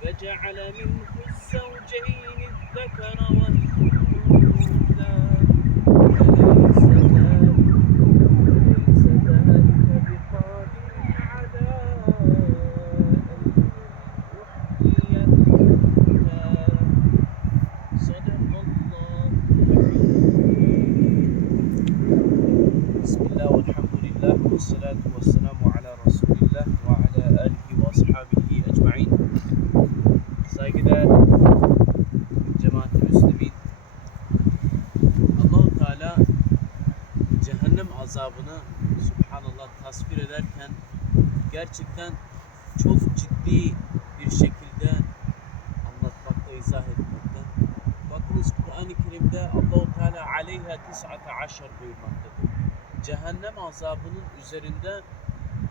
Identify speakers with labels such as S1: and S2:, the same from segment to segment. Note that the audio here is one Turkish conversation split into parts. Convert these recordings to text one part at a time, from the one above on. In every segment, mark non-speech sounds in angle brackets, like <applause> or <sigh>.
S1: فجعل منه الزوجين الذكر ذلك ذلك أن صدق الله العظيم. بسم الله والحمد لله والصلاة والسلام على cehennem azabını Subhanallah tasvir ederken gerçekten çok ciddi bir şekilde anlatmakta, izah etmekte. Bakınız Kur'an-ı Kerim'de Allahu Teala aleyha tis'ate aşer buyurmaktadır. Cehennem azabının üzerinde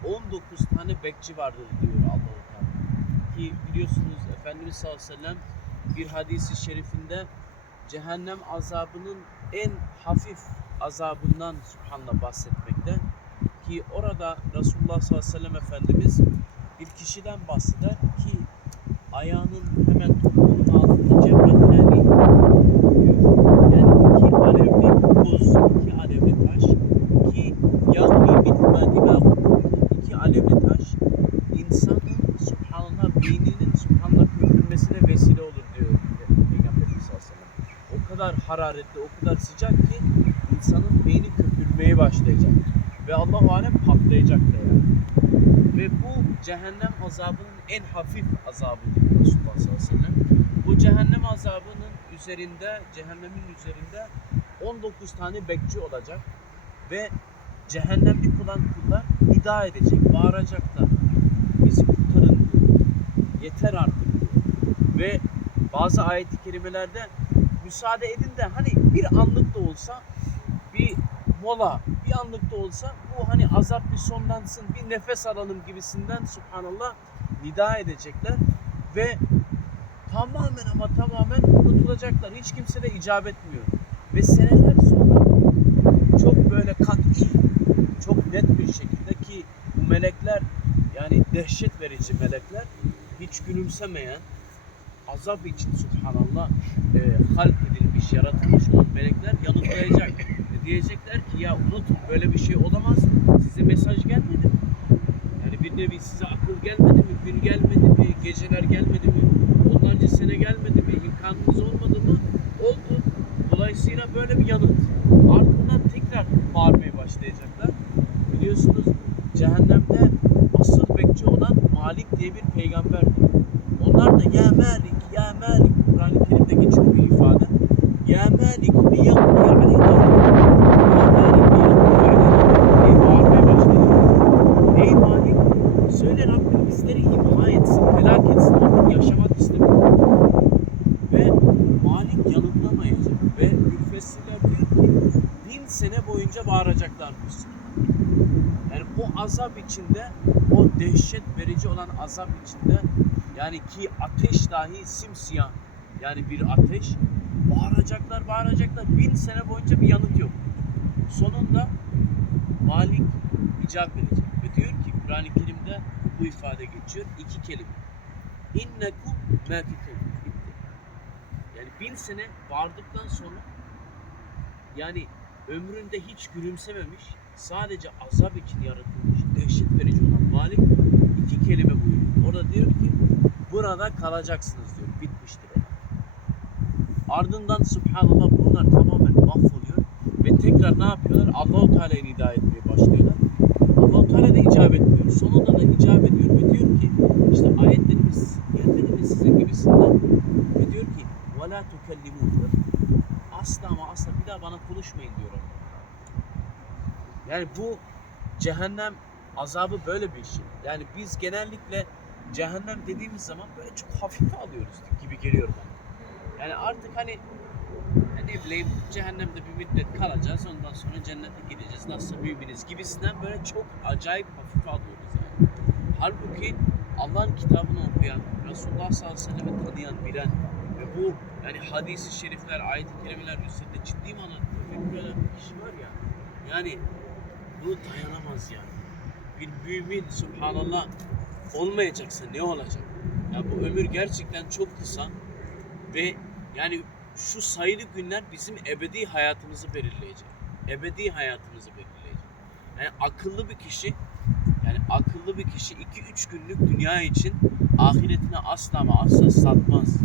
S1: 19 tane bekçi vardır diyor Allahu Teala. Ki biliyorsunuz Efendimiz sallallahu aleyhi ve sellem bir hadisi şerifinde cehennem azabının en hafif azabından Subhanallah bahsetmekte. Ki orada Resulullah sallallahu aleyhi ve sellem Efendimiz bir kişiden bahseder ki ayağının hemen topuğunun altında cemretleri diyor. Yani iki alevli buz, iki alevli taş ki yağmi bitme dimağ iki alevli taş insanın subhanallah beyninin subhanallah köpürmesine vesile olur diyor Peygamberimiz sallallahu aleyhi ve sellem. O kadar hararetli, o kadar insanın beyni köpürmeye başlayacak. Ve Allah alem patlayacak da yani. Ve bu cehennem azabının en hafif azabı diyor Resulullah sallallahu aleyhi ve sellem. Bu cehennem azabının üzerinde, cehennemin üzerinde 19 tane bekçi olacak ve cehennemlik olan kullar nida edecek, bağıracaklar. Bizi kurtarın diyor. Yeter artık diyor. Ve bazı ayet-i kerimelerde müsaade edin de hani bir anlık da olsa bir mola, bir anlık da olsa bu hani azap bir sonlansın, bir nefes alalım gibisinden subhanallah nida edecekler ve tamamen ama tamamen unutulacaklar. Hiç kimse de icap etmiyor. Ve seneler sonra çok böyle kat'i, çok net bir şekilde ki bu melekler yani dehşet verici melekler hiç gülümsemeyen azap için subhanallah e, halk edilmiş, yaratılmış olan melekler yanıtlayacak. Diyecekler ki ya unutun böyle bir şey olamaz. Size mesaj gelmedi mi? Yani bir nevi size akıl gelmedi mi? Gün gelmedi mi? Geceler gelmedi mi? Onlarca sene gelmedi mi? İmkanınız olmadı mı? Oldu. Dolayısıyla böyle bir yanıt. Ardından tekrar bağırmaya başlayacaklar. Biliyorsunuz cehennemde asıl bekçi olan Malik diye bir peygamber. Onlar da ya Malik, ya Malik Kur'an-ı Kerim'de geçiyor. Ya Malik liyakdi aleyna. Ya Malik liyakdi aleyna. diye bağırmaya başlayacak. Ey Malik Rabbim bizleri imha etsin, helak etsin. Artık yaşamak istemiyor. Ve Malik yanıtlamayacak. Ve müfessirler diyor ki bin sene boyunca bağıracaklarmış. Yani o azap içinde, o dehşet verici olan azap içinde yani ki ateş dahi simsiyah yani bir ateş bağıracaklar bağıracaklar bin sene boyunca bir yanıt yok. Sonunda Malik icap edecek ve diyor ki Kur'an-ı Kerim'de bu ifade geçiyor iki kelime. İnnekum mâfikûn. Bitti. Yani bin sene bağırdıktan sonra yani ömründe hiç gülümsememiş, sadece azap için yaratılmış, dehşet verici olan Malik iki kelime buyuruyor. Orada diyor ki burada kalacaksınız diyor. Bitmiştir. Ardından subhanallah bunlar tamamen mahvoluyor ve tekrar ne yapıyorlar? Allahu Teala'ya nida etmeye başlıyorlar. Allahu Teala da icap etmiyor. Sonunda da icap ediyor ve diyor ki işte ayetlerimiz gelmedi sizin gibisinden ve diyor ki ve la Asla ama asla bir daha bana konuşmayın diyor Yani bu cehennem azabı böyle bir şey. Yani biz genellikle cehennem dediğimiz zaman böyle çok hafife alıyoruz gibi geliyor bana. Yani artık hani ne bileyim cehennemde bir müddet kalacağız ondan sonra cennete gideceğiz nasıl müminiz gibisinden böyle çok acayip hafife alıyoruz yani. Halbuki Allah'ın kitabını okuyan, Resulullah sallallahu aleyhi ve sellem'i tanıyan, bilen ve bu yani hadisi şerifler, ayet-i kerimeler üzerinde ciddi manada tefekkür bir kişi var ya. Yani bunu dayanamaz yani. Bir mümin subhanallah olmayacaksa ne olacak? Ya bu ömür gerçekten çok kısa ve yani şu sayılı günler bizim ebedi hayatımızı belirleyecek. Ebedi hayatımızı belirleyecek. Yani akıllı bir kişi yani akıllı bir kişi 2-3 günlük dünya için ahiretine asla ama asla satmaz.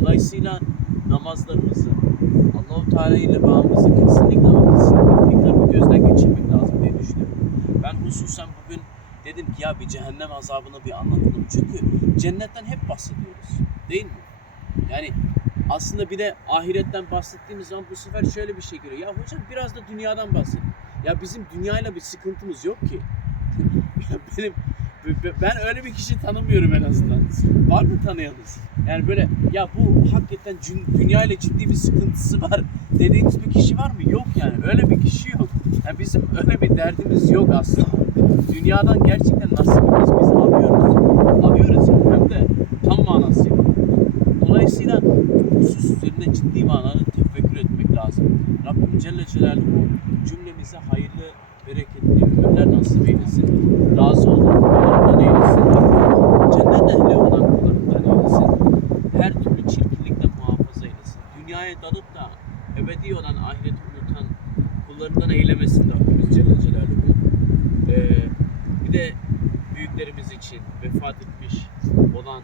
S1: Dolayısıyla namazlarımızı Allahu Teala ile bağımızı kesinlikle ama kesinlikle tekrar bir gözden geçirmek lazım diye düşünüyorum. Ben hususen bugün dedim ki ya bir cehennem azabını bir anlatalım. Çünkü cennetten hep bahsediyoruz. Değil mi? Yani aslında bir de ahiretten bahsettiğimiz zaman bu sefer şöyle bir şey geliyor. Ya hocam biraz da dünyadan bahsedin. Ya bizim dünyayla bir sıkıntımız yok ki. <laughs> Benim ben öyle bir kişi tanımıyorum en azından. Var mı tanıyanız? Yani böyle ya bu hakikaten cün- dünyayla ciddi bir sıkıntısı var dediğiniz bir kişi var mı? Yok yani. Öyle bir kişi yok. Yani bizim öyle bir derdimiz yok aslında. Dünyadan gerçekten nasibimiz biz alıyoruz. Alıyoruz yani hem de tam manasıyla. Dolayısıyla husus üzerinde ciddi manada tefekkür etmek lazım. Rabbim Celle Celaluhu cümlemize hayırlı, bereketli ömürler nasip eylesin. Razı olan kullarından eylesin. Cennet ehli olan kullarından eylesin. Her türlü çirkinlikten muhafaza eylesin. Dünyaya dalıp da ebedi olan ahireti unutan kullarından eylemesin Rabbimiz Celle Celaluhu. Ee, bir de büyüklerimiz için vefat etmiş olan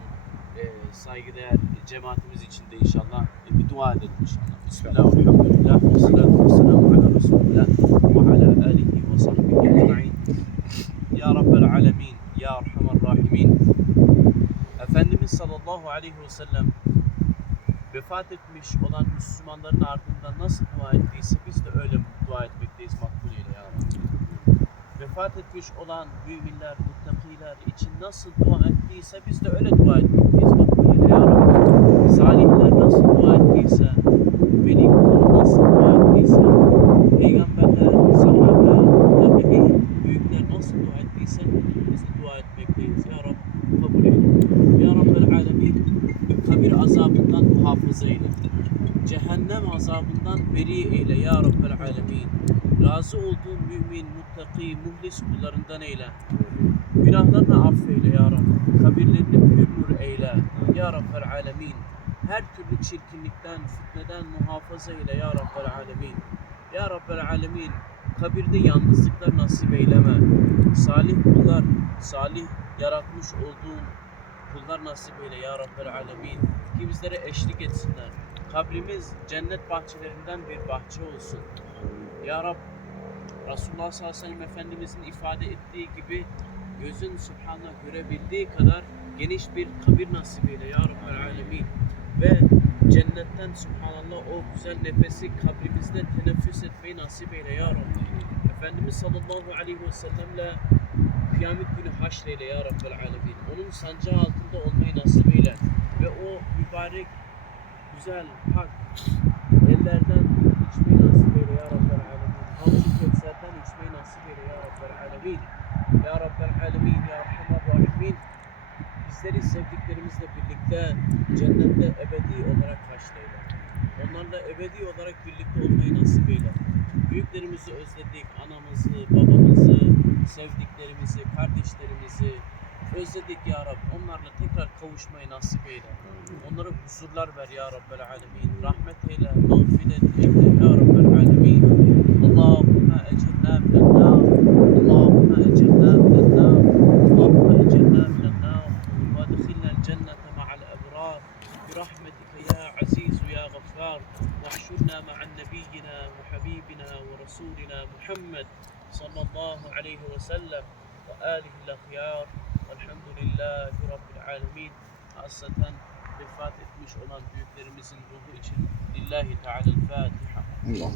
S1: e, saygıdeğer cemaatimiz için de inşallah e, bir dua edelim inşallah. Bismillahirrahmanirrahim. Ve salatu ve selamu ala Resulillah ve ala alihi ve sahbihi ecma'in. Ya Rabbel alemin, Ya Erhamer Rahimin. Efendimiz sallallahu aleyhi ve sellem vefat etmiş olan Müslümanların ardından nasıl dua ettiyse biz de öyle dua etmekteyiz makbulüyle ya Rabbi vefat etmiş olan müminler, muttakiler için nasıl dua ettiyse biz de öyle dua etmekteyiz. Makbule ya Rabbi. Salihler nasıl dua ettiyse, veli kulları nasıl dua ettiyse, peygamberler, sahabe, tabi'in, büyükler nasıl dua ettiyse biz de dua etmekteyiz. Ya Rabbi kabul eyle. Ya Rabbel alemin kabir azabından muhafaza eyle. Cehennem azabından beri eyle ya Rabbel alemin. Razı olduğun mümin, muttaki, muhlis kullarından eyle. Günahlarını affeyle ya Rabbi. Kabirlerini pür nur eyle ya Rabbel alemin. Her türlü çirkinlikten, fitneden muhafaza eyle ya Rabbel alemin. Ya Rabbel alemin. Kabirde yalnızlıklar nasip eyleme. Salih kullar, salih yaratmış olduğun kullar nasip eyle ya Rabbel alemin. Ki bizlere eşlik etsinler. Kabrimiz cennet bahçelerinden bir bahçe olsun. Ya Rab, Resulullah sallallahu aleyhi ve sellem Efendimizin ifade ettiği gibi gözün Subhan'la görebildiği kadar geniş bir kabir nasip eyle Ya Rabbel Alemin. Ve cennetten Subhanallah o güzel nefesi kabrimizde teneffüs etmeyi nasip eyle Ya Rabbi. Efendimiz sallallahu aleyhi ve sellemle kıyamet günü haşreyle Ya Rabbel Alemin. Onun sancağı altında olmayı nasip eyle. Ve o mübarek, güzel, pak ellerden içmeyi nasip eyle Ya Kevser'den eyle Ya Rabbel Alemin. Ya Rabbel Alemin, Ya Erhamer Rahimin. Bizleri sevdiklerimizle birlikte cennette ebedi olarak haşreyle. Onlarla ebedi olarak birlikte olmayı nasip eyle. Büyüklerimizi özledik, anamızı, babamızı, sevdiklerimizi, kardeşlerimizi özledik ya Rab. Onlarla tekrar kavuşmayı nasip eyle. Onlara huzurlar ver ya Rabbel Alemin. Rahmet eyle, mağfiret eyle ya Rabbel Alemin. Allahümme ecirna minennar. Allahümme ecirna minennar. Allahümme ecirna minennar. Ve adkhilnel cennete ma'al ebrar. برحمتك يا عزيز يا غفار واحشرنا مع نبينا وحبيبنا ورسولنا محمد صلى الله عليه وسلم وآله الأخيار والحمد لله رب العالمين خاصة vefat etmiş olan büyüklerimizin ruhu için Lillahi Teala'l Fatiha.
S2: Allah.